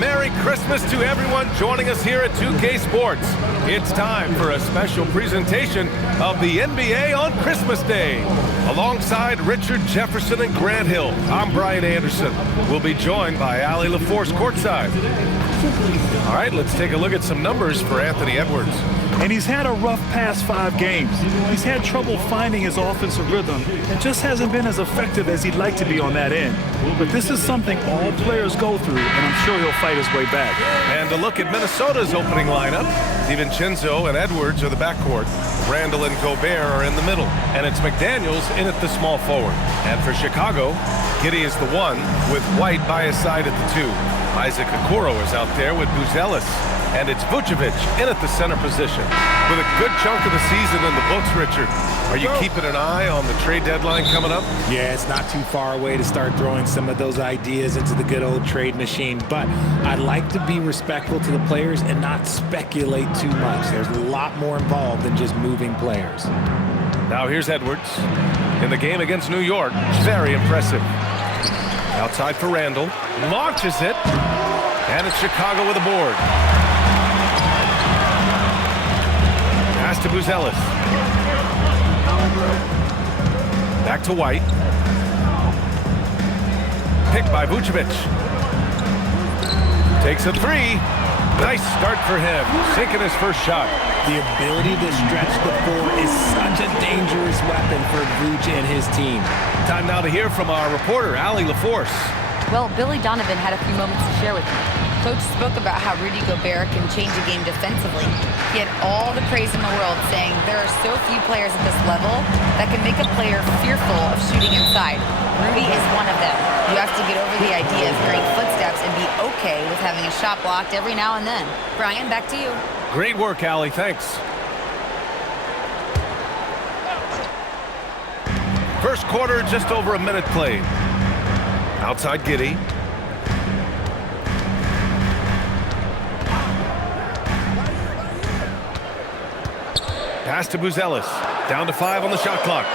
Merry Christmas to everyone joining us here at 2K Sports. It's time for a special presentation of the NBA on Christmas Day. Alongside Richard Jefferson and Grant Hill, I'm Brian Anderson. We'll be joined by Allie LaForce courtside. All right, let's take a look at some numbers for Anthony Edwards. And he's had a rough past 5 games. He's had trouble finding his offensive rhythm and just hasn't been as effective as he'd like to be on that end. But this is something all players go through, and I'm sure he'll fight his way back. And a look at Minnesota's opening lineup. DiVincenzo and Edwards are the backcourt. Randall and Gobert are in the middle. And it's McDaniels in at the small forward. And for Chicago, Giddey is the 1 with White by his side at the 2. Isaac Okoro is out there with Buzelis. And it's Vucevic in at the center position. With a good chunk of the season in the books, Richard, are you keeping an eye on the trade deadline coming up? Yeah, it's not too far away to start throwing some of those ideas into the good old trade machine. But I'd like to be respectful to the players and not speculate too much. There's a lot more involved than just moving players. Now here's Edwards. In the game against New York, very impressive. Outside for Randall. Launches it. And it's Chicago with a board. Pass to Buzelis. Back to White. Picked by Vucevic. Takes a 3. Nice start for him. Sinking his first shot. The ability to stretch the floor is such a dangerous weapon for Vuce and his team. Time now to hear from our reporter, Allie LaForce. Well, Billy Donovan had a few moments to share with me. Coach spoke about how Rudy Gobert can change a game defensively. He had all the praise in the world, saying there are so few players at this level that can make a player fearful of shooting inside. Rudy is one of them. You have to get over the idea of hearing footsteps and be okay with having a shot blocked every now and then. Brian, back to you. Great work, Allie. Thanks. First quarter, just over a minute played. Outside Giddey. Pass to Buzelis. Down to 5 on the shot clock.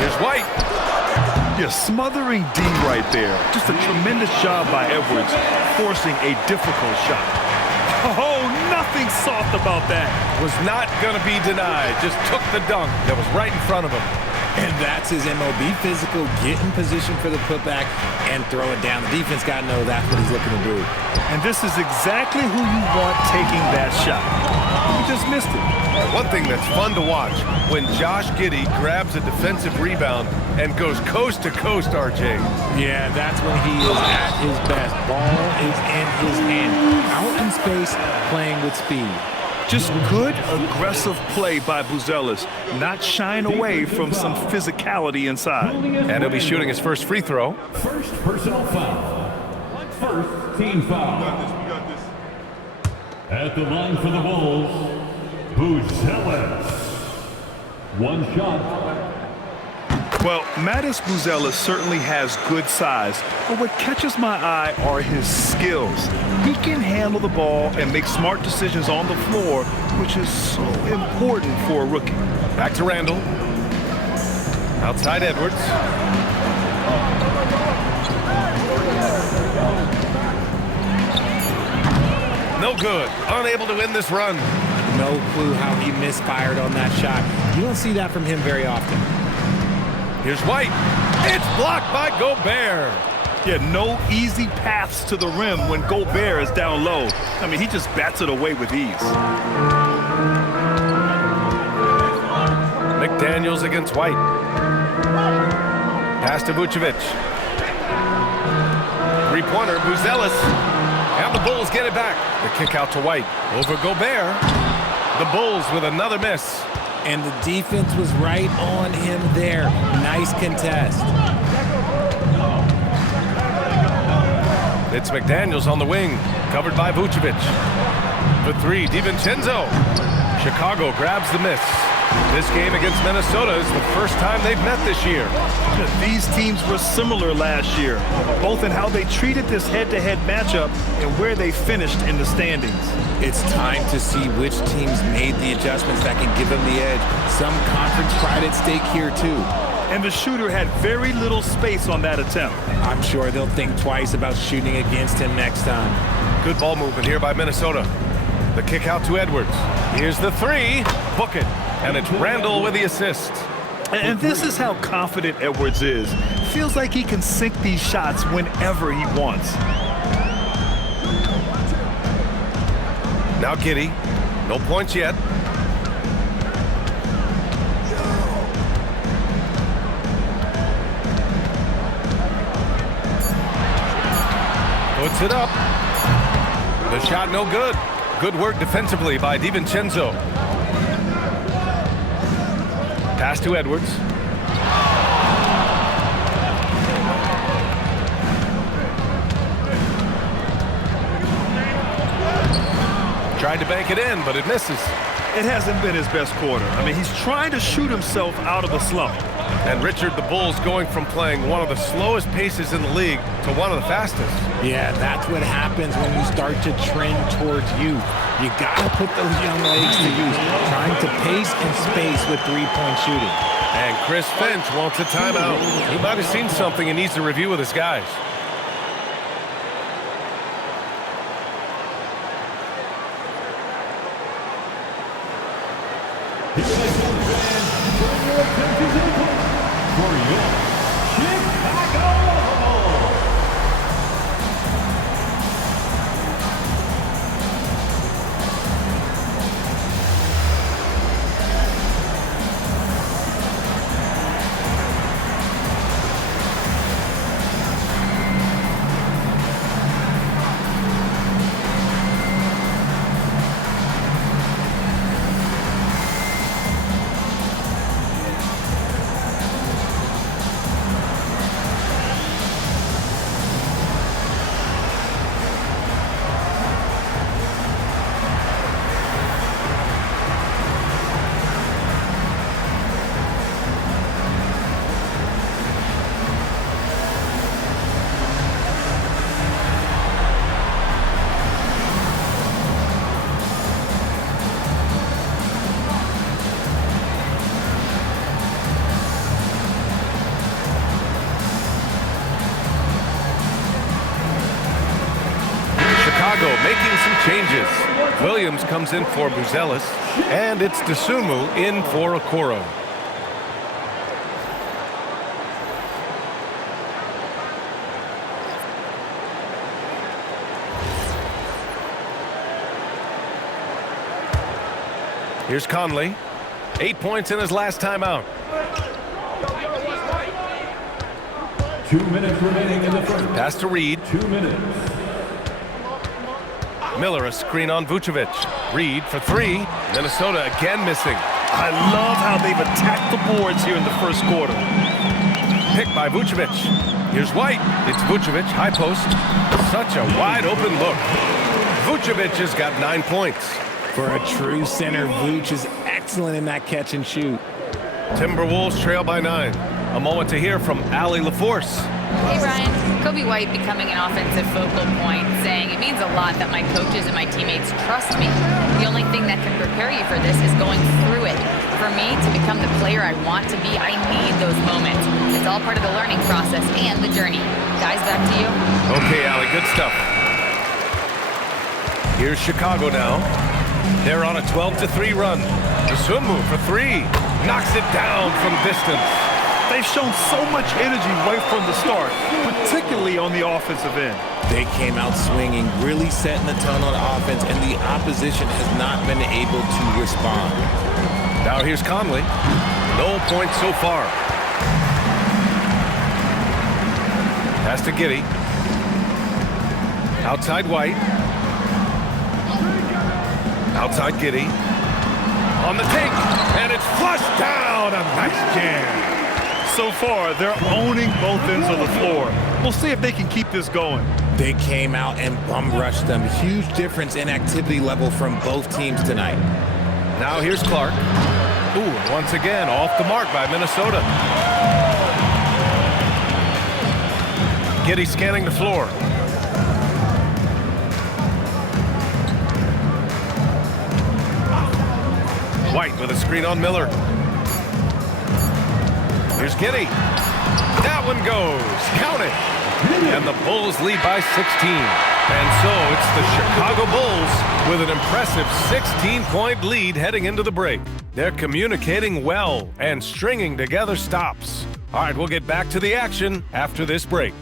Here's White. Yeah, smothering D right there. Just a tremendous job by Edwards, forcing a difficult shot. Oh, nothing soft about that. Was not going to be denied. Just took the dunk that was right in front of him. And that's his MOB, physical, get in position for the putback and throw it down. The defense got to know that's what he's looking to do. And this is exactly who you want taking that shot. He just missed it. One thing that's fun to watch, when Josh Giddey grabs a defensive rebound and goes coast to coast, RJ. Yeah, that's when he is at his best. Ball is in his hand. Out in space, playing with speed. Just good, aggressive play by Buzelis, not shying away from some physicality inside. And he'll be shooting his first free throw. First personal foul. First team foul. At the line for the Wolves, Buzelis. One shot. Well, Mattis Buzelis certainly has good size, but what catches my eye are his skills. He can handle the ball and make smart decisions on the floor, which is so important for a rookie. Back to Randall. Outside Edwards. No good. Unable to win this run. No clue how he misfired on that shot. You don't see that from him very often. Here's White. It's blocked by Gobert. Yeah, no easy paths to the rim when Gobert is down low. I mean, he just bats it away with ease. McDaniels against White. Pass to Vucevic. Three-pointer, Buzelis. And the Bulls get it back. The kick out to White. Over Gobert. The Bulls with another miss. And the defense was right on him there. Nice contest. It's McDaniels on the wing, covered by Vucevic. For 3, DiVincenzo. Chicago grabs the miss. This game against Minnesota is the first time they've met this year. These teams were similar last year, both in how they treated this head-to-head matchup and where they finished in the standings. It's time to see which teams made the adjustments that can give them the edge. Some conference pride at stake here, too. and the shooter had very little space on that attempt. I'm sure they'll think twice about shooting against him next time. Good ball movement here by Minnesota. The kick out to Edwards. Here's the three. Book it. And it's Randall with the assist. And this is how confident Edwards is. Feels like he can sink these shots whenever he wants. Now Giddey. No points yet. Puts it up. The shot no good. Good work defensively by DiVincenzo. Pass to Edwards. Tried to bank it in, but it misses. It hasn't been his best quarter. I mean, he's trying to shoot himself out of a slump. And Richard, the Bulls going from playing one of the slowest paces in the league to one of the fastest. Yeah, that's what happens when you start to trend towards youth. You got to put those young legs to use, trying to pace and space with three-point shooting. And Chris Finch wants a timeout. He might have seen something he needs to review with his guys. For your Chicago Bulls. Making some changes. Williams comes in for Buzelis, and it's Dosunmu in for Okoro. Here's Conley. 8 points in his last time out. 2 minutes remaining in the first. Pass to Reed. 2 minutes. Miller, a screen on Vucevic. Reed for three. Minnesota again missing. I love how they've attacked the boards here in the first quarter. Picked by Vucevic. Here's White. It's Vucevic, high post. Such a wide open look. Vucevic has got 9 points. For a true center, Vooch is excellent in that catch and shoot. Timberwolves trail by 9. A moment to hear from Allie LaForce. Hey, Ryan. Kobe White becoming an offensive focal point, saying it means a lot that my coaches and my teammates trust me. The only thing that can prepare you for this is going through it. For me to become the player I want to be, I need those moments. It's all part of the learning process and the journey. Guys, back to you. Okay, Allie, good stuff. Here's Chicago now. They're on a 12-3 run. Dosunmu for three. Knocks it down from distance. They've shown so much energy right from the start, particularly on the offensive end. They came out swinging, really setting the tone on offense, and the opposition has not been able to respond. Now here's Conley. No points so far. Pass to Giddey. Outside White. Outside Giddey. On the take, and it's flushed down. A nice jam. So far, they're owning both ends of the floor. We'll see if they can keep this going. They came out and bum rushed them. Huge difference in activity level from both teams tonight. Now here's Clark. Ooh, once again, off the mark by Minnesota. Giddey scanning the floor. White with a screen on Miller. Here's Giddey. That one goes. Count it. And the Bulls lead by 16. And so it's the Chicago Bulls with an impressive 16-point lead heading into the break. They're communicating well and stringing together stops. All right, we'll get back to the action after this break.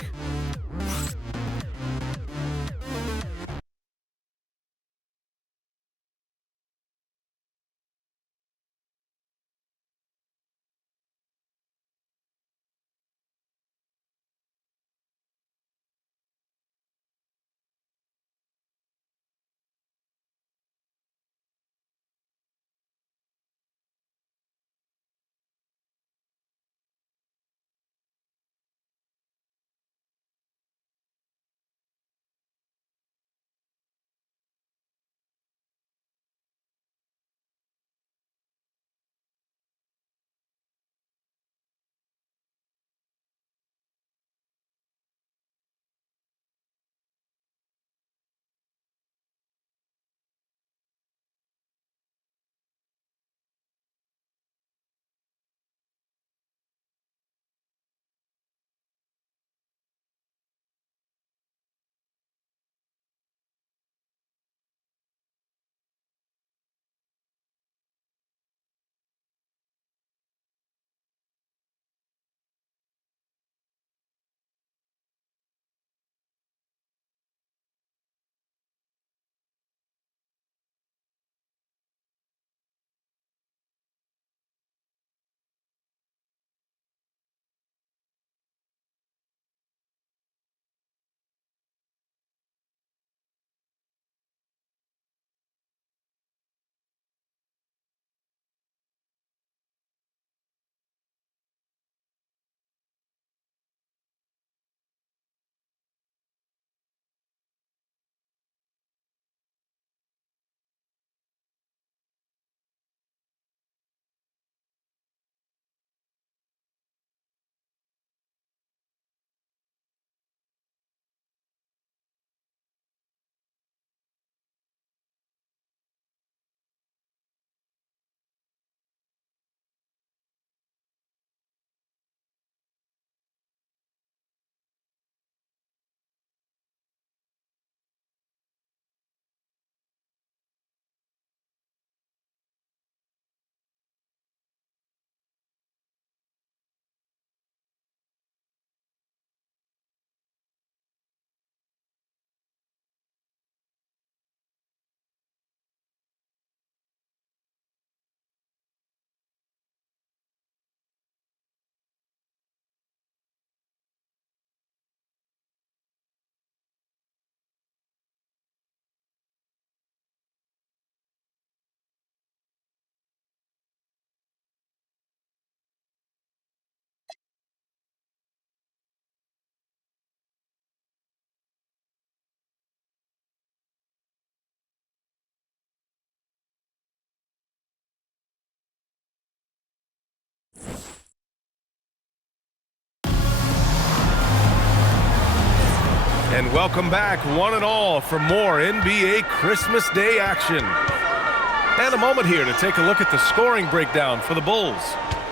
And welcome back, one and all, for more NBA Christmas Day action. And a moment here to take a look at the scoring breakdown for the Bulls.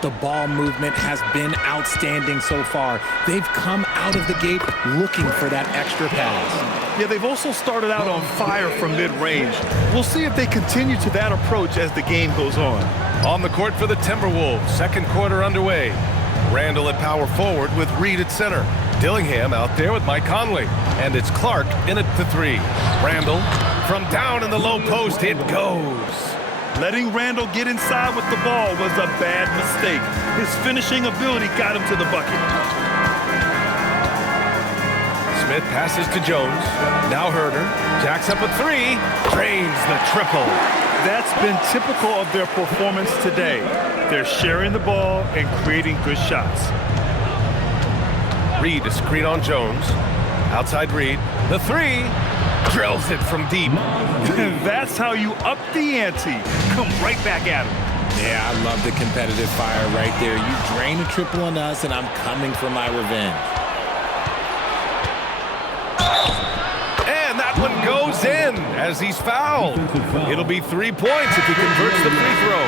The ball movement has been outstanding so far. They've come out of the gate looking for that extra pass. Yeah, they've also started out on fire from mid-range. We'll see if they continue to that approach as the game goes on. On the court for the Timberwolves, second quarter underway. Randall at power forward with Reed at center. Dillingham out there with Mike Conley. And it's Clark in at the three. Randall from down in the low post, it goes. Letting Randall get inside with the ball was a bad mistake. His finishing ability got him to the bucket. Smith passes to Jones. Now Herder. Jacks up a three. Drains the triple. That's been typical of their performance today. They're sharing the ball and creating good shots. Reed to screen on Jones. Outside Reed. The three. Drills it from deep. That's how you up the ante. Come right back at him. Yeah, I love the competitive fire right there. You drain a triple on us, and I'm coming for my revenge. And that one goes in as he's fouled. It'll be 3 points if he converts the free throw.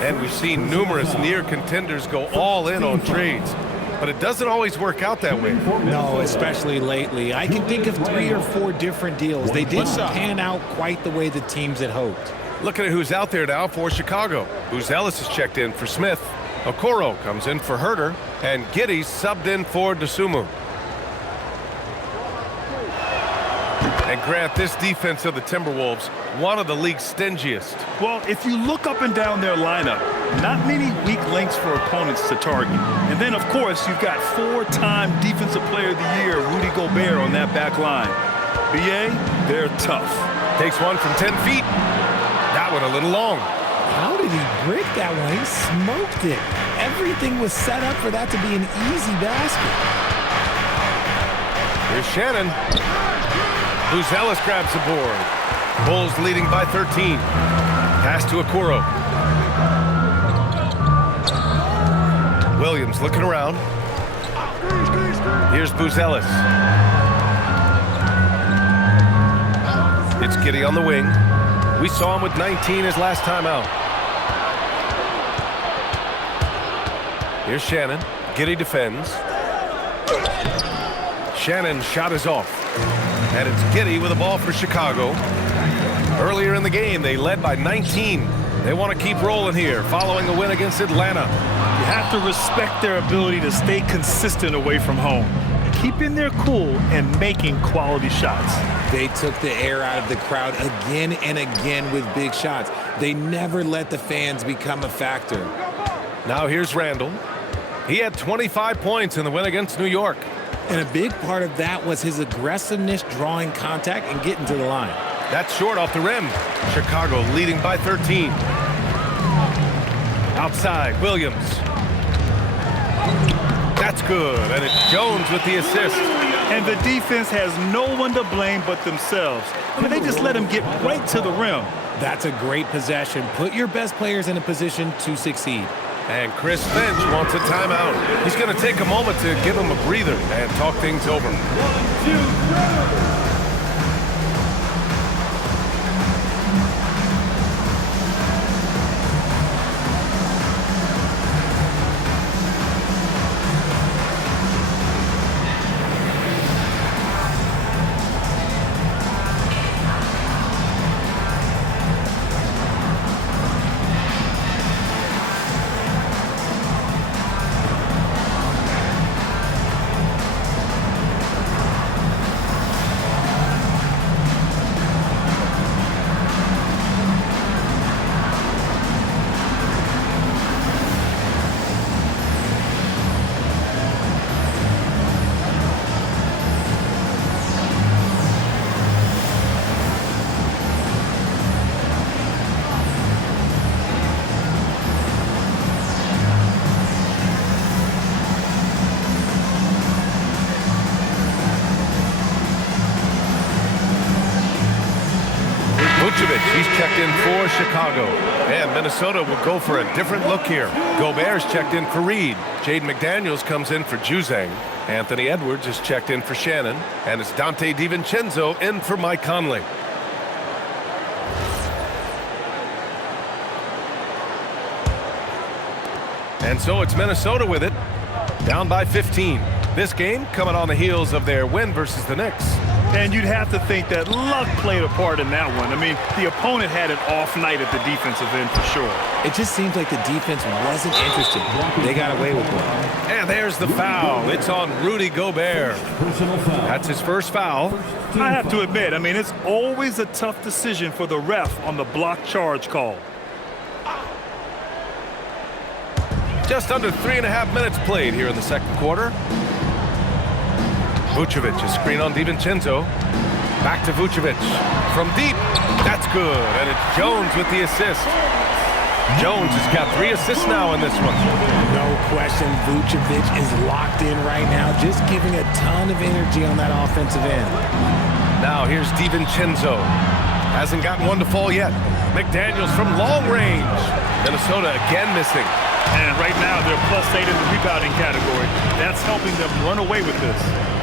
And we've seen numerous near contenders go all in on trades. But it doesn't always work out that way. No, especially lately. I can think of 3 or 4 different deals. They didn't pan out quite the way the teams had hoped. Looking at who's out there now for Chicago. Buzelis is checked in for Smith. Okoro comes in for Herter. And Giddey's subbed in for Dosunmu. And Grant, this defense of the Timberwolves, one of the league's stingiest. Well, if you look up and down their lineup, not many weak links for opponents to target. And then, of course, you've got 4-time Defensive Player of the Year, Rudy Gobert, on that back line. BA, they're tough. Takes one from 10 feet. That one a little long. How did he break that one? He smoked it. Everything was set up for that to be an easy basket. Here's Shannon. Buzelis grabs the board. Bulls leading by 13. Pass to Okoro. Williams looking around. Here's Buzelis. It's Giddey on the wing. We saw him with 19 his last time out. Here's Shannon. Giddey defends. Shannon's shot is off. And it's Giddey with the ball for Chicago. Earlier in the game, they led by 19. They want to keep rolling here, following a win against Atlanta. You have to respect their ability to stay consistent away from home, keeping their cool and making quality shots. They took the air out of the crowd again and again with big shots. They never let the fans become a factor. Now here's Randall. He had 25 points in the win against New York. And a big part of that was his aggressiveness, drawing contact and getting to the line. That's short off the rim. Chicago leading by 13. Outside, Williams. That's good, and it's Jones with the assist. And the defense has no one to blame but themselves. I mean, they just let him get right to the rim. That's a great possession. Put your best players in a position to succeed. And Chris Finch wants a timeout. He's going to take a moment to give him a breather and talk things over. 1, 2, go! He's checked in for Chicago. And Minnesota will go for a different look here. Gobert's checked in for Reed. Jaden McDaniels comes in for Juzang. Anthony Edwards is checked in for Shannon. And it's Dante DiVincenzo in for Mike Conley. And so it's Minnesota with it, down by 15. This game coming on the heels of their win versus the Knicks. And you'd have to think that luck played a part in that one. I mean, the opponent had an off night at the defensive end for sure. It just seems like the defense wasn't interested. They got away with one. And there's the foul. It's on Rudy Gobert. That's his first foul. I have to admit, I mean, it's always a tough decision for the ref on the block charge call. Just under 3.5 minutes played here in the second quarter. Vucevic, a screen on DiVincenzo. Back to Vucevic. From deep. That's good. And it's Jones with the assist. Jones has got 3 assists now in this one. No question, Vucevic is locked in right now, just giving a ton of energy on that offensive end. Now here's DiVincenzo. Hasn't gotten one to fall yet. McDaniels from long range. Minnesota again missing. And right now they're +8 in the rebounding category. That's helping them run away with this.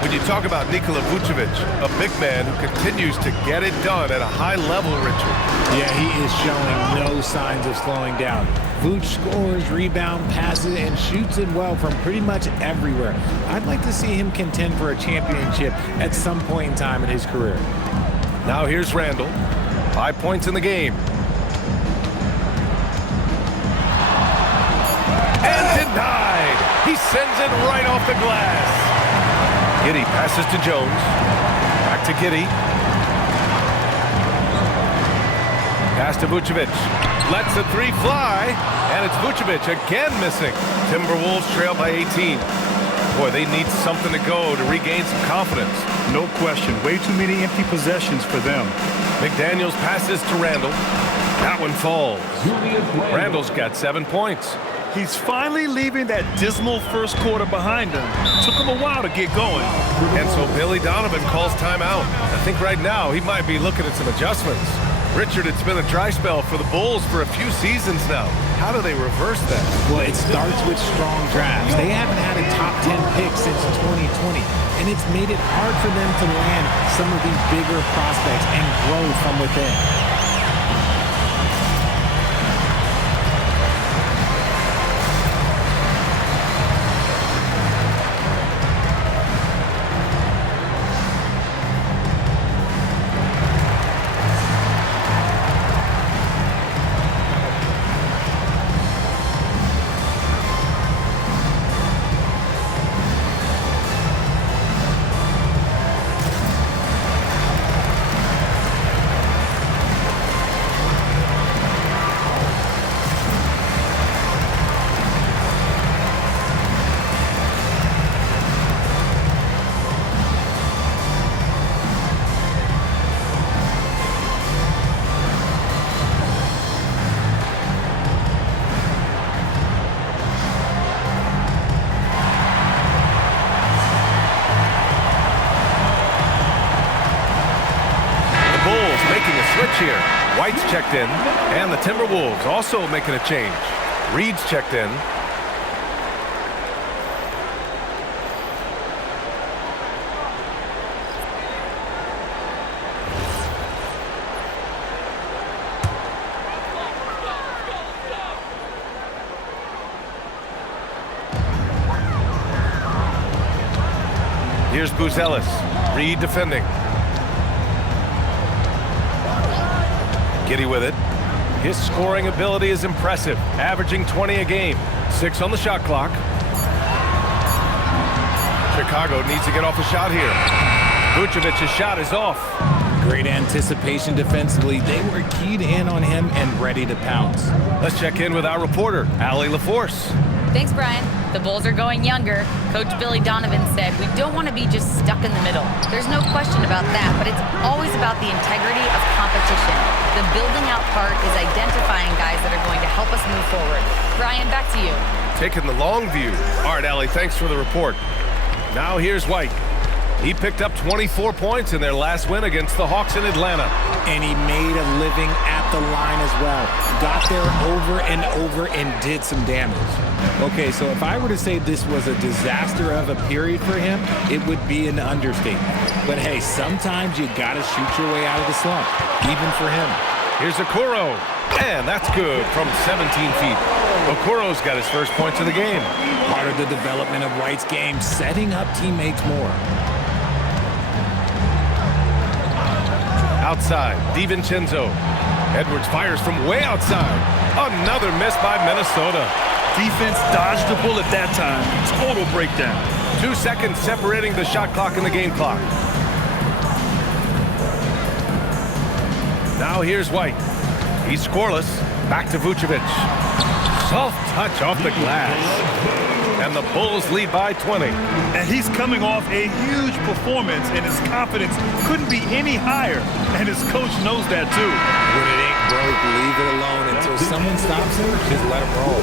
When you talk about Nikola Vucevic, a big man who continues to get it done at a high level, Richard. Yeah, he is showing no signs of slowing down. Vooch scores, rebound, passes, and shoots it well from pretty much everywhere. I'd like to see him contend for a championship at some point in time in his career. Now here's Randall. 5 points in the game. And denied. He sends it right off the glass. Giddey passes to Jones. Back to Giddey. Pass to Vucevic. Lets the three fly. And it's Vucevic again missing. Timberwolves trail by 18. Boy, they need something to go to regain some confidence. No question. Way too many empty possessions for them. McDaniels passes to Randall. That one falls. Randall's got 7 points. He's finally leaving that dismal first quarter behind him. Took him a while to get going. And so Billy Donovan calls timeout. I think right now he might be looking at some adjustments. Richard, it's been a dry spell for the Bulls for a few seasons now. How do they reverse that? Well, it starts with strong drafts. They haven't had a top 10 pick since 2020, and it's made it hard for them to land some of these bigger prospects and grow from within. Here. White's checked in, and the Timberwolves also making a change. Reed's checked in. Here's Buzelis. Reed defending. Giddey with it. His scoring ability is impressive, averaging 20 a game. 6 on the shot clock. Chicago needs to get off a shot here. Vucevic's shot is off. Great anticipation defensively. They were keyed in on him and ready to pounce. Let's check in with our reporter, Allie LaForce. Thanks, Brian. The Bulls are going younger. Coach Billy Donovan said, we don't want to be just stuck in the middle. There's no question about that, but it's always about the integrity of competition. The building out part is identifying guys that are going to help us move forward. Brian, back to you. Taking the long view. All right, Allie, thanks for the report. Now here's White. He picked up 24 points in their last win against the Hawks in Atlanta. And he made a living at the line as well. Got there over and over and did some damage. Okay, so if I were to say this was a disaster of a period for him, it would be an understatement. But hey, sometimes you gotta shoot your way out of the slump, even for him. Here's Okoro, and that's good from 17 feet. Okoro's got his first points of the game. Part of the development of White's game, setting up teammates more. Outside, DiVincenzo. Edwards fires from way outside. Another miss by Minnesota. Defense dodged the bullet that time. Total breakdown. 2 seconds separating the shot clock and the game clock. Now here's White. He's scoreless. Back to Vucevic. Soft touch off the glass. And the Bulls lead by 20. And he's coming off a huge performance, and his confidence couldn't be any higher. And his coach knows that, too. When it ain't broke, leave it alone until someone stops him. Just let him roll.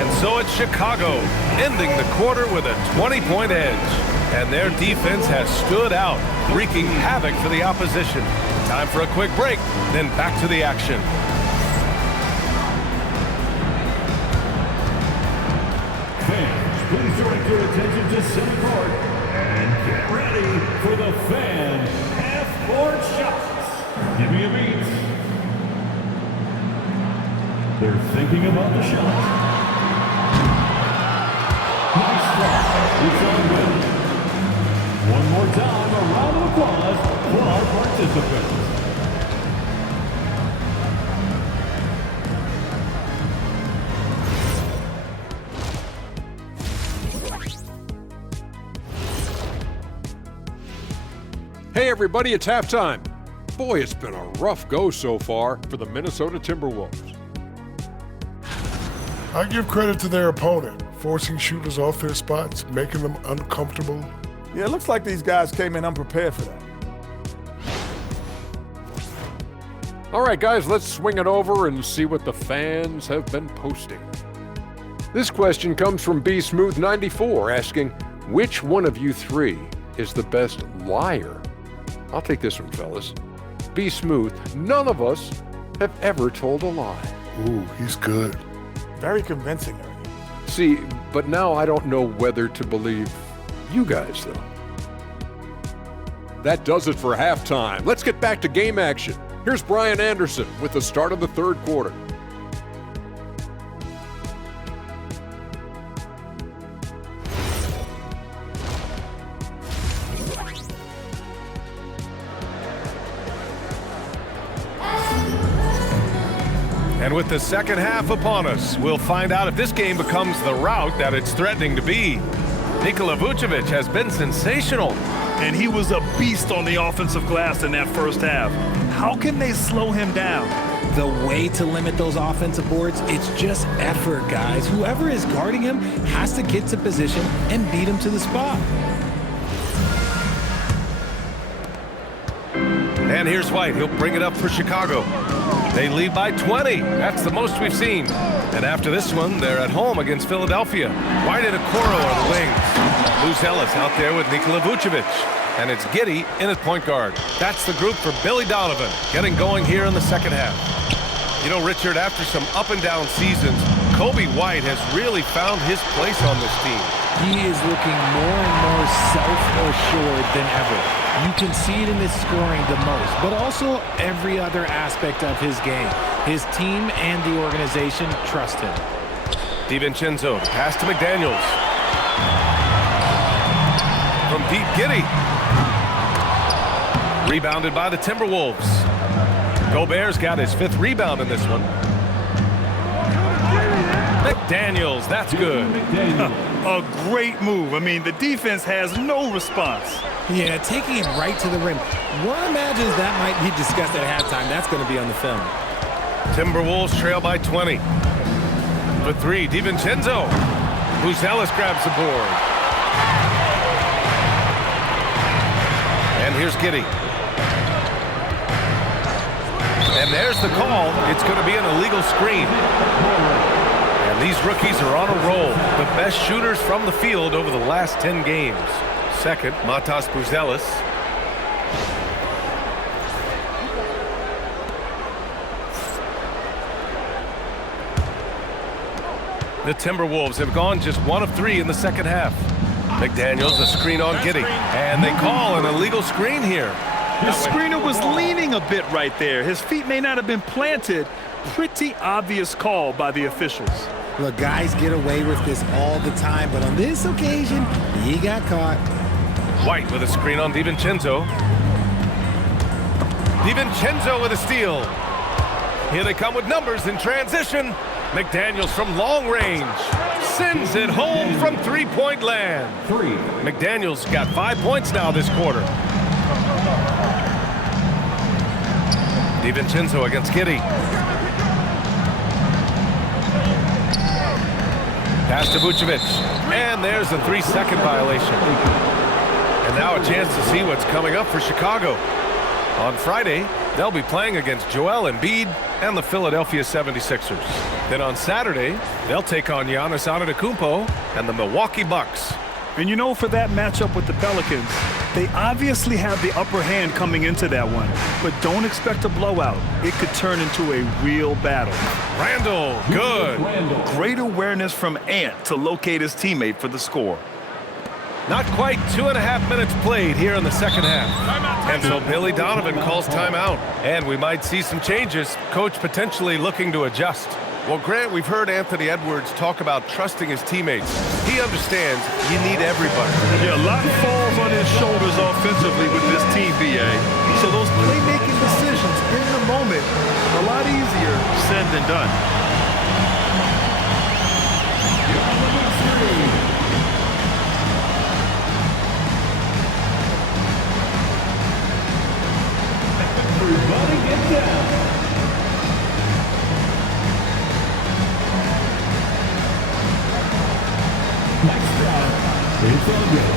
And so it's Chicago, ending the quarter with a 20-point edge. And their defense has stood out, wreaking havoc for the opposition. Time for a quick break, then back to the action. Fans, please direct your attention to center court And get ready for the fan half-court shots. Give me a beat. They're thinking about the shot. Nice try. It's on good. One more time, a round of applause for our participants. Hey everybody, it's halftime. Boy, it's been a rough go so far for the Minnesota Timberwolves. I give credit to their opponent, forcing shooters off their spots, making them uncomfortable. Yeah, it looks like these guys came in unprepared for that. All right, guys, let's swing it over and see what the fans have been posting. This question comes from BSmooth94 asking, which one of you three is the best liar? I'll take this one, fellas. Be smooth. None of us have ever told a lie. Ooh, he's good. Very convincing, Ernie. See, but now I don't know whether to believe you guys, though. That does it for halftime. Let's get back to game action. Here's Brian Anderson with the start of the third quarter. And with the second half upon us, we'll find out if this game becomes the rout that it's threatening to be. Nikola Vucevic has been sensational. And he was a beast on the offensive glass in that first half. How can they slow him down? The way to limit those offensive boards, it's just effort, guys. Whoever is guarding him has to get to position and beat him to the spot. And here's White. He'll bring it up for Chicago. They lead by 20. That's the most we've seen. And after this one, they're at home against Philadelphia. White and Okoro on the wings. Buzelis out there with Nikola Vucevic. And it's Giddey in at point guard. That's the group for Billy Donovan, getting going here in the second half. You know, Richard, after some up and down seasons, Kobe White has really found his place on this team. He is looking more and more self-assured than ever. You can see it in his scoring the most, but also every other aspect of his game. His team and the organization trust him. DiVincenzo, pass to McDaniels. From Pete Giddey. Rebounded by the Timberwolves. Gobert's got his 5th rebound in this one. McDaniels, that's good. A great move. I mean, the defense has no response. Yeah, taking it right to the rim. One imagines that might be discussed at halftime. That's going to be on the film. Timberwolves trail by 20. For 3, DiVincenzo. Buzelis grabs the board. And here's Giddey. And there's the call. It's going to be an illegal screen. And these rookies are on a roll. The best shooters from the field over the last 10 games. Second, Matas Buzelis. The Timberwolves have gone just 1 of 3 in the second half. McDaniels, a screen on Giddey. And they call an illegal screen here. The screener was leaning a bit right there. His feet may not have been planted. Pretty obvious call by the officials. Look, guys get away with this all the time, but on this occasion, he got caught. White with a screen on DiVincenzo. DiVincenzo with a steal. Here they come with numbers in transition. McDaniels from long range. Sends it home from three-point land. McDaniels got 5 points now this quarter. DiVincenzo against Giddey. Pass to Vucevic. And there's a 3-second violation. And now a chance to see what's coming up for Chicago. On Friday, they'll be playing against Joel Embiid and the Philadelphia 76ers. Then on Saturday, they'll take on Giannis Antetokounmpo and the Milwaukee Bucks. And you know, for that matchup with the Pelicans, they obviously have the upper hand coming into that one, but don't expect a blowout. It could turn into a real battle. Randall, good. Great awareness from Ant to locate his teammate for the score. Not quite 2.5 minutes played here in the second half. And so Billy Donovan calls timeout. And we might see some changes. Coach potentially looking to adjust. Well, Grant, we've heard Anthony Edwards talk about trusting his teammates. He understands you need everybody. Yeah, a lot falls on his shoulders offensively with this team, BA. So those playmaking decisions in the moment, a lot easier said than done. Everybody get down. Next down, it's all good.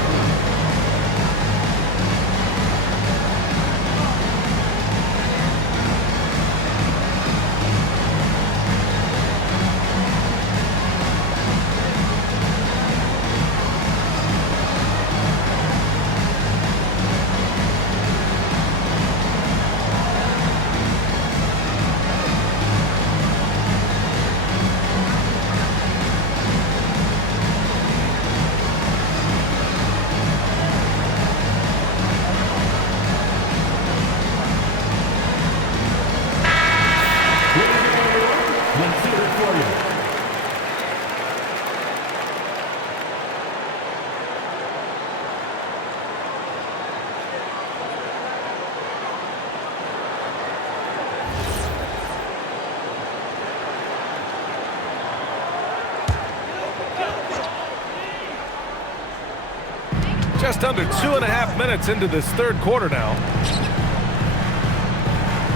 Just under 2.5 minutes into this third quarter now.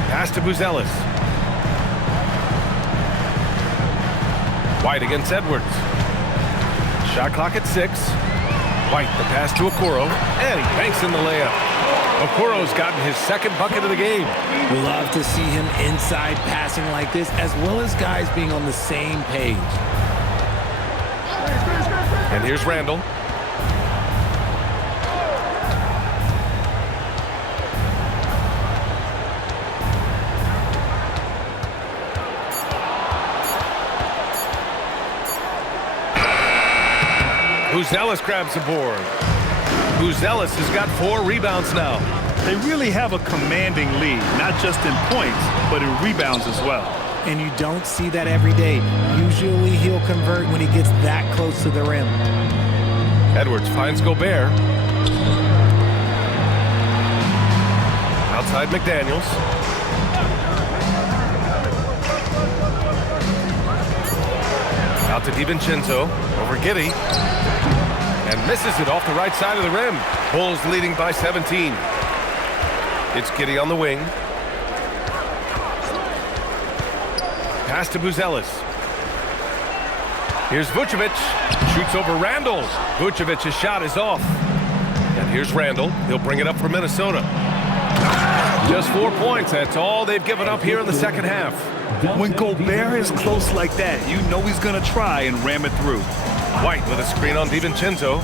Pass to Buzelis. White against Edwards. Shot clock at 6. White, the pass to Okoro, and he banks in the layup. Okoro's gotten his second bucket of the game. Love to see him inside passing like this, as well as guys being on the same page. And here's Randall. Buzelis grabs the board. Buzelis has got 4 rebounds now. They really have a commanding lead, not just in points, but in rebounds as well. And you don't see that every day. Usually he'll convert when he gets that close to the rim. Edwards finds Gobert. Outside McDaniels. Out to DiVincenzo. Over Giddey. And misses it off the right side of the rim. Bulls leading by 17. It's Giddey on the wing. Pass to Buzelis. Here's Vucevic. Shoots over Randall. Vucevic's shot is off. And here's Randall. He'll bring it up for Minnesota. Just 4 points. That's all they've given up here in the second half. When Gobert is close like that, you know he's going to try and ram it through. White with a screen on DiVincenzo.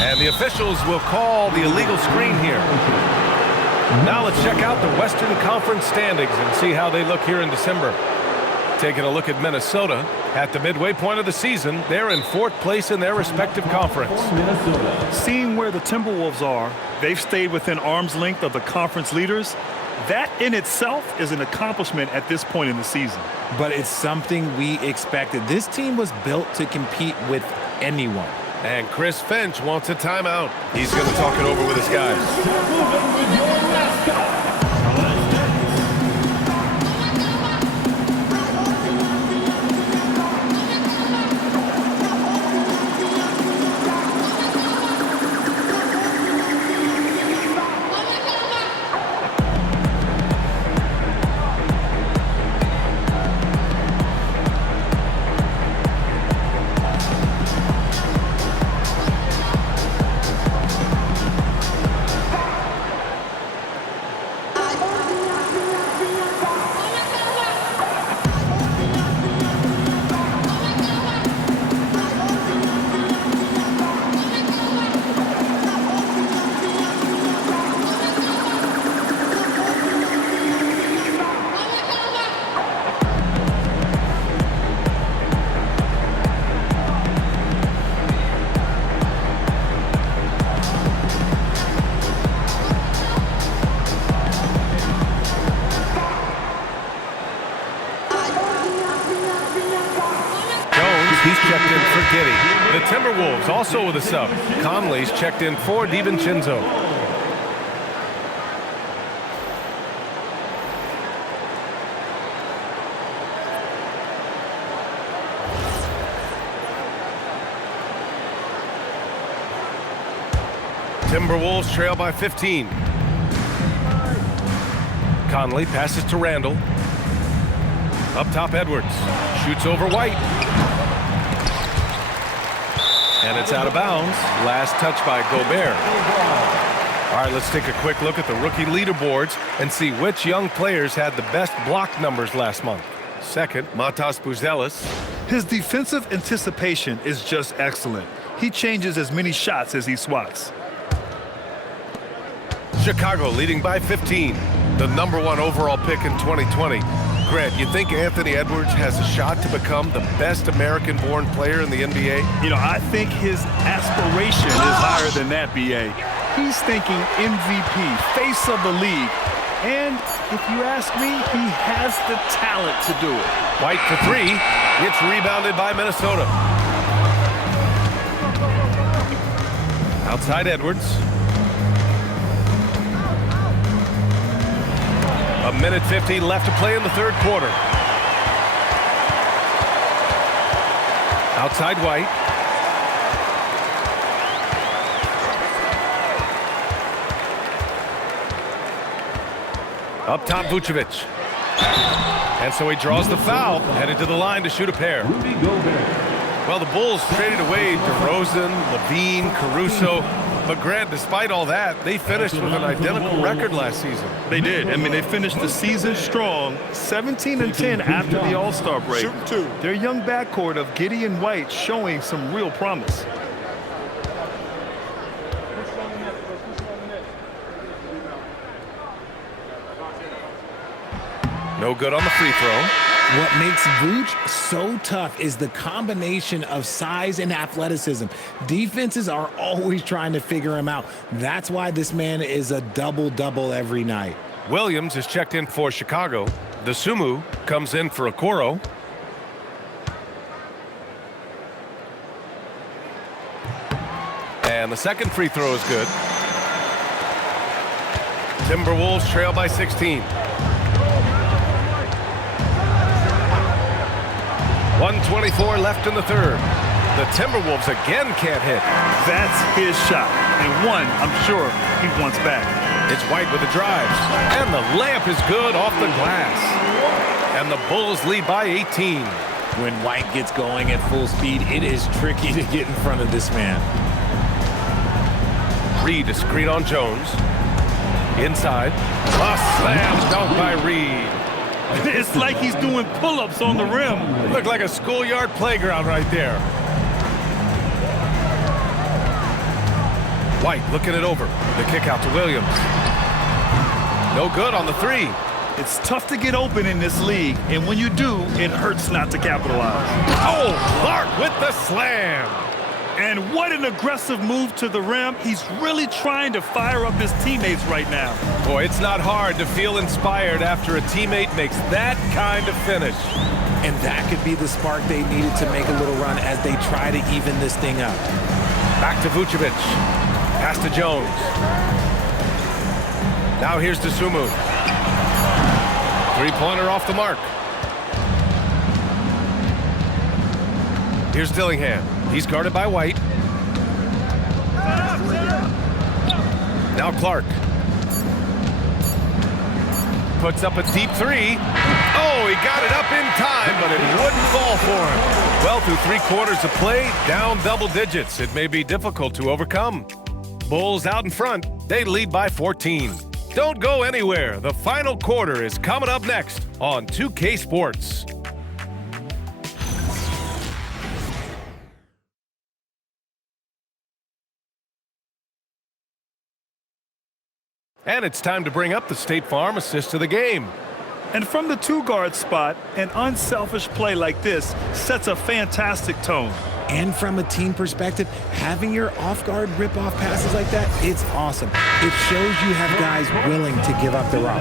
And the officials will call the illegal screen here. Now let's check out the Western Conference standings and see how they look here in December. Taking a look at Minnesota. At the midway point of the season, they're in 4th place in their respective conference. Seeing where the Timberwolves are, they've stayed within arm's length of the conference leaders. That in itself is an accomplishment at this point in the season. But it's something we expected. This team was built to compete with anyone. And Chris Finch wants a timeout. He's going to talk it over with his guys. checked in for Giddey. The Timberwolves also with a sub. Conley's checked in for DiVincenzo. Timberwolves trail by 15. Conley passes to Randall. Up top, Edwards. Shoots over White. And it's out of bounds. Last touch by Gobert. All right, let's take a quick look at the rookie leaderboards and see which young players had the best block numbers last month. Second, Matas Buzelis. His defensive anticipation is just excellent. He changes as many shots as he swats. Chicago leading by 15. The #1 overall pick in 2020. Grant, you think Anthony Edwards has a shot to become the best American-born player in the NBA? You know, I think his aspiration is higher than that, B.A. He's thinking MVP, face of the league. And if you ask me, he has the talent to do it. White for three. It's rebounded by Minnesota. Outside Edwards. A minute 15 left to play in the third quarter. Outside White. Up top, Vucevic. And so he draws the foul, headed to the line to shoot a pair. Well, the Bulls traded away DeRozan, Levine, Caruso. But Grant, despite all that, they finished with an identical record last season. They did. I mean, they finished the season strong, 17-10 after the All-Star break. Shooting two. Their young backcourt of Giddey and White showing some real promise. No good on the free throw. What makes Vooch so tough is the combination of size and athleticism. Defenses are always trying to figure him out. That's why this man is a double-double every night. Williams is checked in for Chicago. Dosunmu comes in for Okoro. And the second free throw is good. Timberwolves trail by 16. 1:24 left in the third. The Timberwolves again can't hit. That's his shot, and one I'm sure he wants back. It's White with the drives, and the layup is good off the glass. And the Bulls lead by 18. When White gets going at full speed, it is tricky to get in front of this man. Reed is screen on Jones. Inside. A slam dunk by Reed. It's like he's doing pull-ups on the rim. Looked like a schoolyard playground right there. White looking it over. The kick out to Williams. No good on the three. It's tough to get open in this league, and when you do, it hurts not to capitalize. Oh, Clark with the slam. And what an aggressive move to the rim. He's really trying to fire up his teammates right now. Boy, it's not hard to feel inspired after a teammate makes that kind of finish. And that could be the spark they needed to make a little run as they try to even this thing up. Back to Vucevic. Pass to Jones. Now here's Dosunmu. Three-pointer off the mark. Here's Dillingham. He's guarded by White. Now Clark. Puts up a deep three. Oh, he got it up in time, but it wouldn't fall for him. Well, through 3 quarters of play, down double digits. It may be difficult to overcome. Bulls out in front. They lead by 14. Don't go anywhere. The final quarter is coming up next on 2K Sports. And it's time to bring up the State Farm assist of the game. And from the two-guard spot, an unselfish play like this sets a fantastic tone. And from a team perspective, having your off-guard rip-off passes like that, it's awesome. It shows you have guys willing to give up the rock.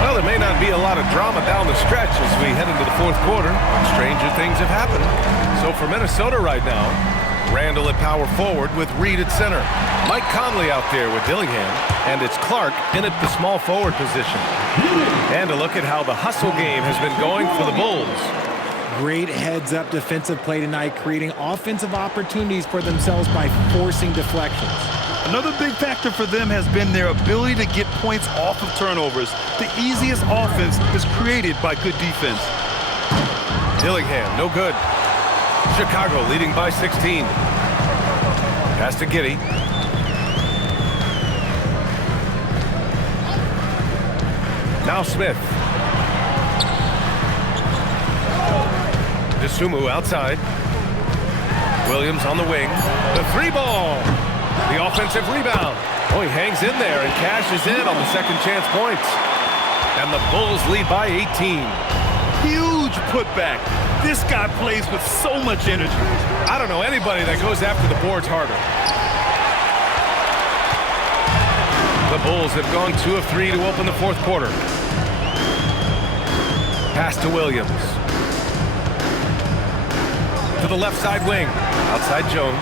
Well, there may not be a lot of drama down the stretch as we head into the fourth quarter. Stranger things have happened. So for Minnesota right now, Randall at power forward with Reed at center. Mike Conley out there with Dillingham. And it's Clark in at the small forward position. And a look at how the hustle game has been going for the Bulls. Great heads-up defensive play tonight, creating offensive opportunities for themselves by forcing deflections. Another big factor for them has been their ability to get points off of turnovers. The easiest offense is created by good defense. Dillingham, no good. Chicago leading by 16. Pass to Giddey. Now Smith. Dosunmu outside. Williams on the wing. The three ball. The offensive rebound. Oh, he hangs in there and cashes in on the second chance points. And the Bulls lead by 18. Huge putback. This guy plays with so much energy. I don't know anybody that goes after the boards harder. The Bulls have gone 2 of 3 to open the fourth quarter. Pass to Williams. To the left side wing. Outside Jones.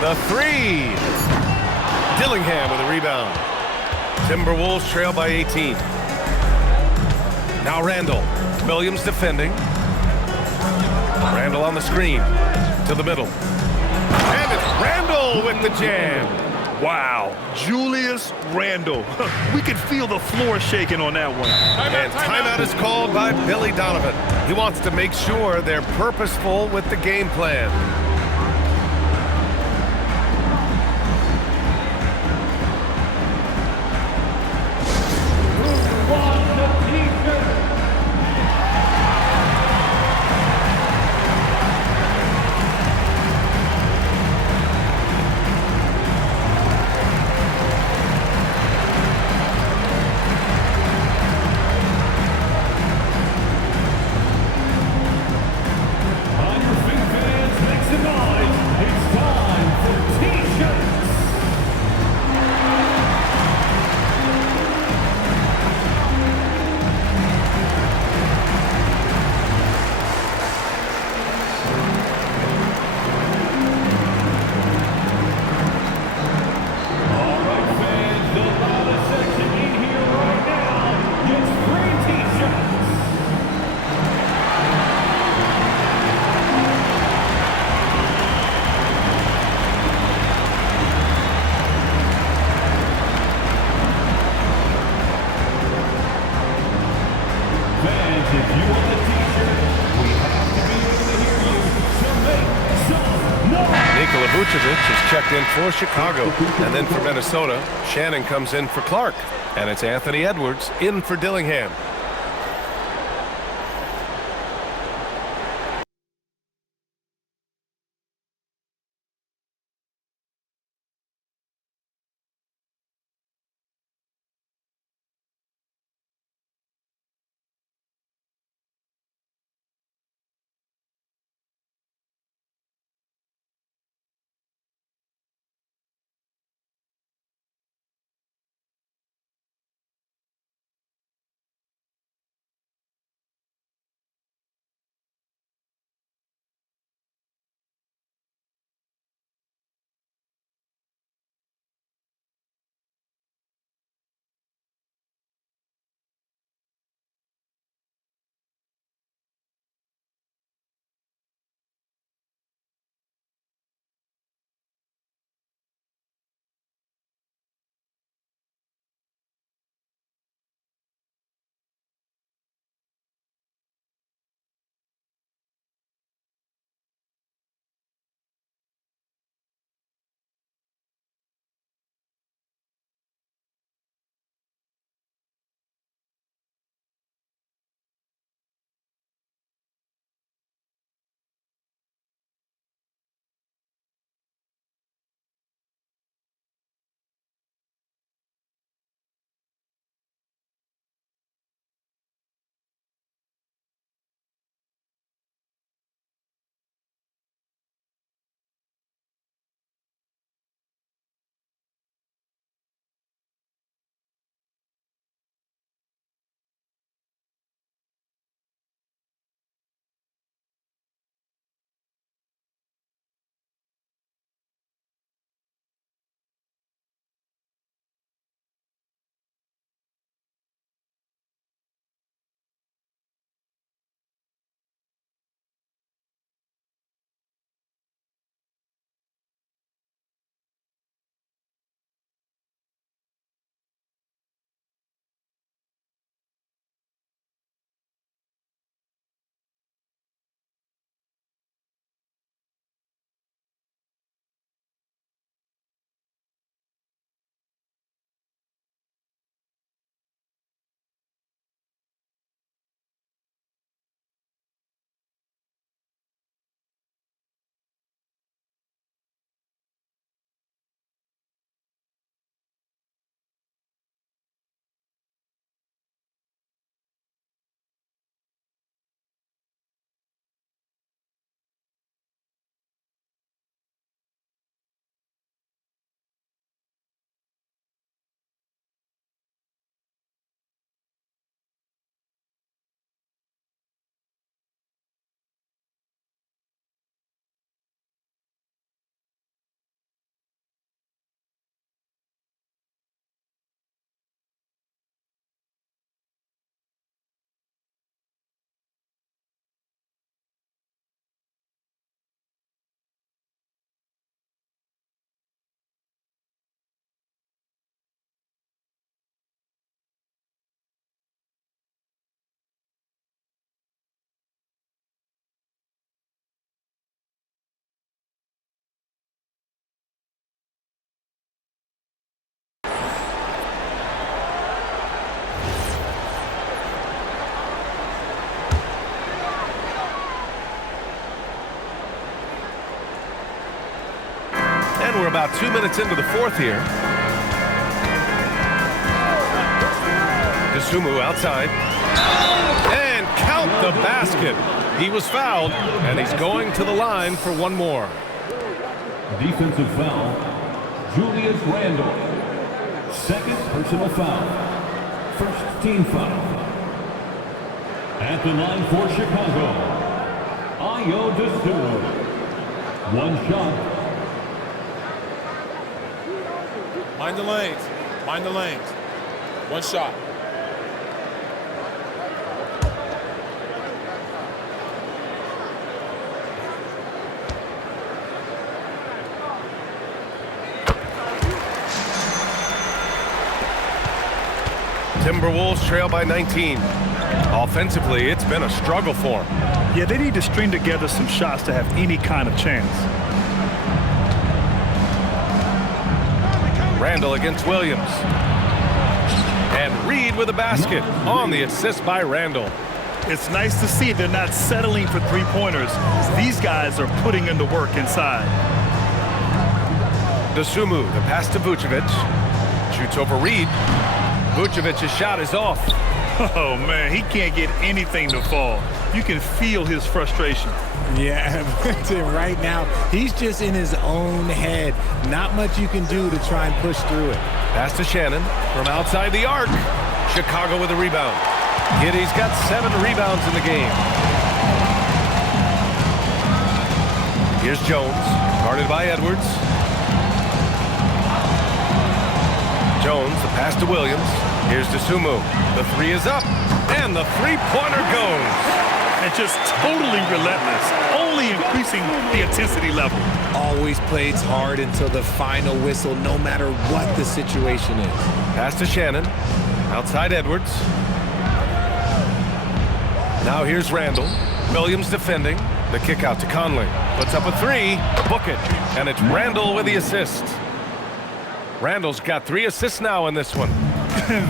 The three. Dillingham with a rebound. Timberwolves trail by 18. Now Randall. Williams defending. Randall on the screen. To the middle. And it's Randall with the jam. Wow, Julius Randle. We could feel the floor shaking on that one. And timeout is called by Billy Donovan. He wants to make sure they're purposeful with the game plan. Is checked in for Chicago. And then for Minnesota, Shannon comes in for Clark. And it's Anthony Edwards in for Dillingham. about 2 minutes into the fourth here. Dosunmu outside. And count the basket. He was fouled, and he's going to the line for one more. Defensive foul, Julius Randle. Second personal foul. First team foul. At the line for Chicago, Dosunmu. One shot. Mind the lanes. Mind the lanes. One shot. Timberwolves trail by 19. Offensively, it's been a struggle for them. Yeah, they need to string together some shots to have any kind of chance. Randle against Williams. And Reed with a basket on the assist by Randle. It's nice to see they're not settling for three-pointers. These guys are putting in the work inside. Dosunmu, the pass to Vucevic. Shoots over Reed. Vucevic's shot is off. Oh, man, he can't get anything to fall. You can feel his frustration. Yeah, right now, he's just in his own head. Not much you can do to try and push through it. Pass to Shannon from outside the arc. Chicago with a rebound. Giddey's got 7 rebounds in the game. Here's Jones, guarded by Edwards. Jones, the pass to Williams. Here's Dosunmu. The three is up, and the three-pointer goes. And just totally relentless, only increasing the intensity level. Always plays hard until the final whistle, no matter what the situation is. Pass to Shannon. Outside Edwards. Now here's Randle. Williams defending. The kick out to Conley. Puts up a three. Book it. And it's Randle with the assist. Randle's got 3 assists now in this one.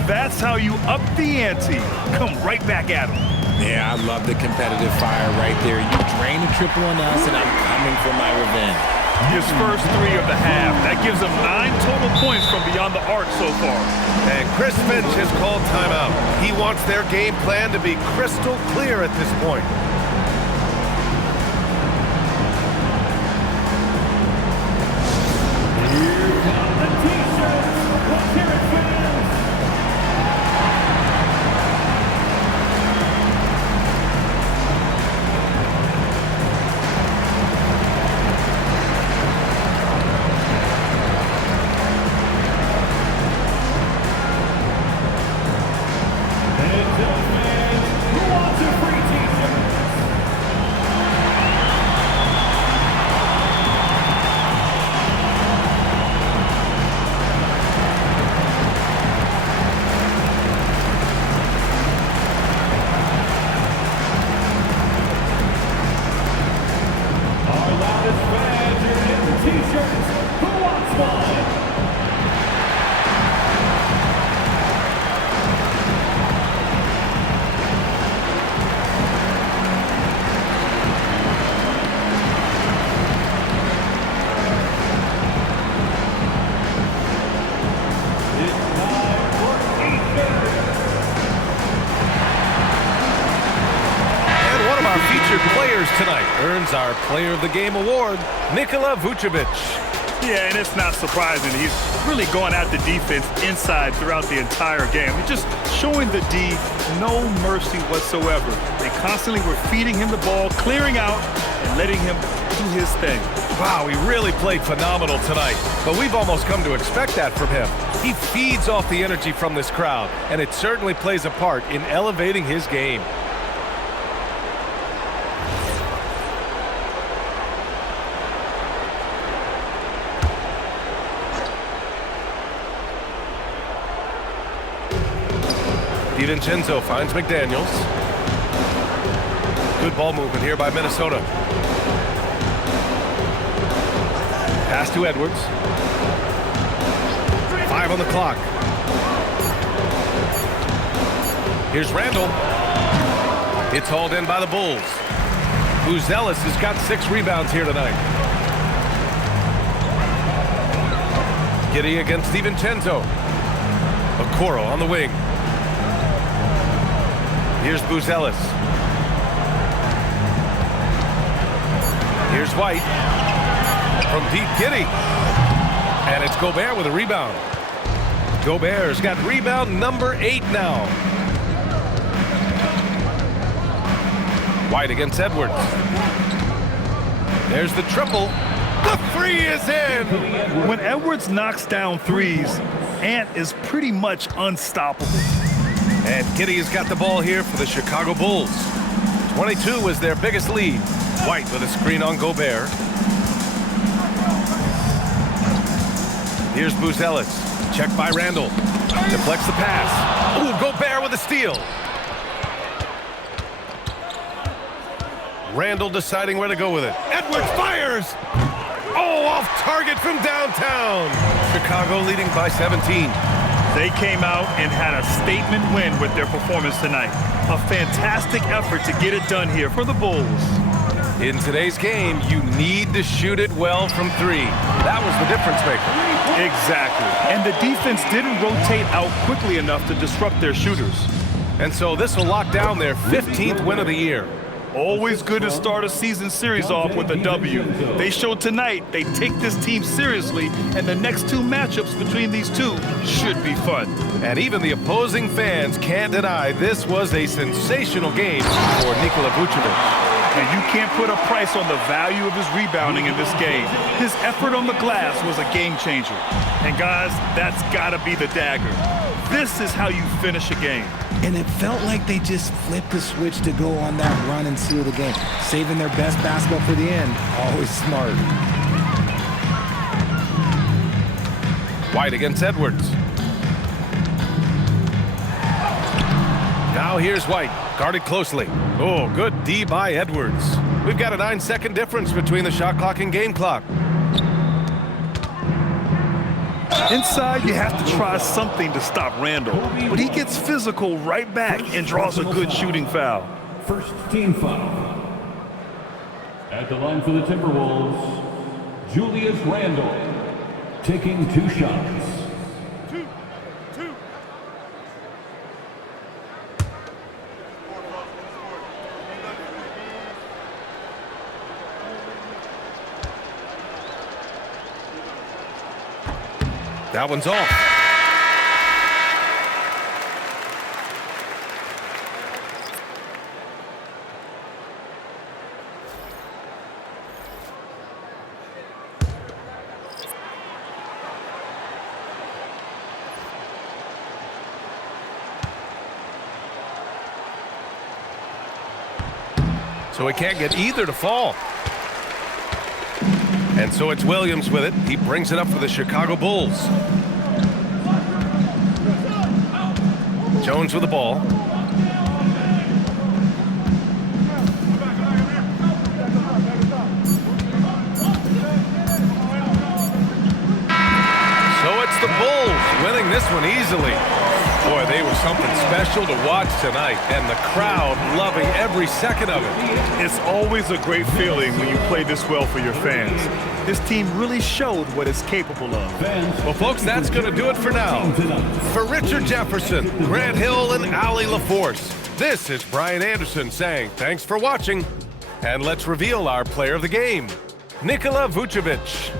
That's how you up the ante. Come right back at him. Yeah, I love the competitive fire right there. You drain a triple on us, and I'm coming for my revenge. His first 3 of the half. That gives him 9 total points from beyond the arc so far. And Chris Finch has called timeout. He wants their game plan to be crystal clear at this point. Here come the T-shirts. Let's hear it, fans. Tonight earns our Player of the Game award, Nikola Vucevic. Yeah, and it's not surprising. He's really going at the defense inside throughout the entire game. He's just showing the D no mercy whatsoever. They constantly were feeding him the ball, clearing out, and letting him do his thing. Wow, he really played phenomenal tonight, but we've almost come to expect that from him. He feeds off the energy from this crowd, and it certainly plays a part in elevating his game. DiVincenzo finds McDaniels. Good ball movement here by Minnesota. Pass to Edwards. 5 on the clock. Here's Randle. It's hauled in by the Bulls. Buzelis has got 6 rebounds here tonight. Giddey against DiVincenzo. Okoro on the wing. Here's Buzelis. Here's White. From deep, Giddey. And it's Gobert with a rebound. Gobert's got rebound number 8 now. White against Edwards. There's the triple. The three is in. When Edwards knocks down threes, Ant is pretty much unstoppable. And Giddey has got the ball here for the Chicago Bulls. 22 was their biggest lead. White with a screen on Gobert. Here's Buzelis. Checked by Randall. Deflects the pass. Ooh, Gobert with a steal. Randall deciding where to go with it. Edwards fires! Oh, off target from downtown. Chicago leading by 17. They came out and had a statement win with their performance tonight. A fantastic effort to get it done here for the Bulls. In today's game, you need to shoot it well from 3. That was the difference maker. Exactly. And the defense didn't rotate out quickly enough to disrupt their shooters. And so this will lock down their 15th win of the year. Always good to start a season series off with a W. They showed tonight they take this team seriously, and the next 2 matchups between these two should be fun. And even the opposing fans can't deny this was a sensational game for Nikola Vucevic. And you can't put a price on the value of his rebounding in this game. His effort on the glass was a game changer. And guys, that's gotta be the dagger. This is how you finish a game. And it felt like they just flipped the switch to go on that run and seal the game. Saving their best basketball for the end. Always smart. White against Edwards. Now here's White, guarded closely. Oh, good D by Edwards. We've got a 9-second difference between the shot clock and game clock. Inside, you have to try something to stop Randall. But he gets physical right back and draws a good shooting foul. First team foul. At the line for the Timberwolves, Julius Randle taking 2 shots. That one's off. So he can't get either to fall. And so it's Williams with it. He brings it up for the Chicago Bulls. Jones with the ball. So it's the Bulls winning this one easily. Boy, they were something special to watch tonight, and the crowd loving every second of it. It's always a great feeling when you play this well for your fans. This team really showed what it's capable of. Well, folks, that's going to do it for now. For Richard Jefferson, Grant Hill, and Allie LaForce, this is Brian Anderson saying thanks for watching, and let's reveal our player of the game, Nikola Vucevic.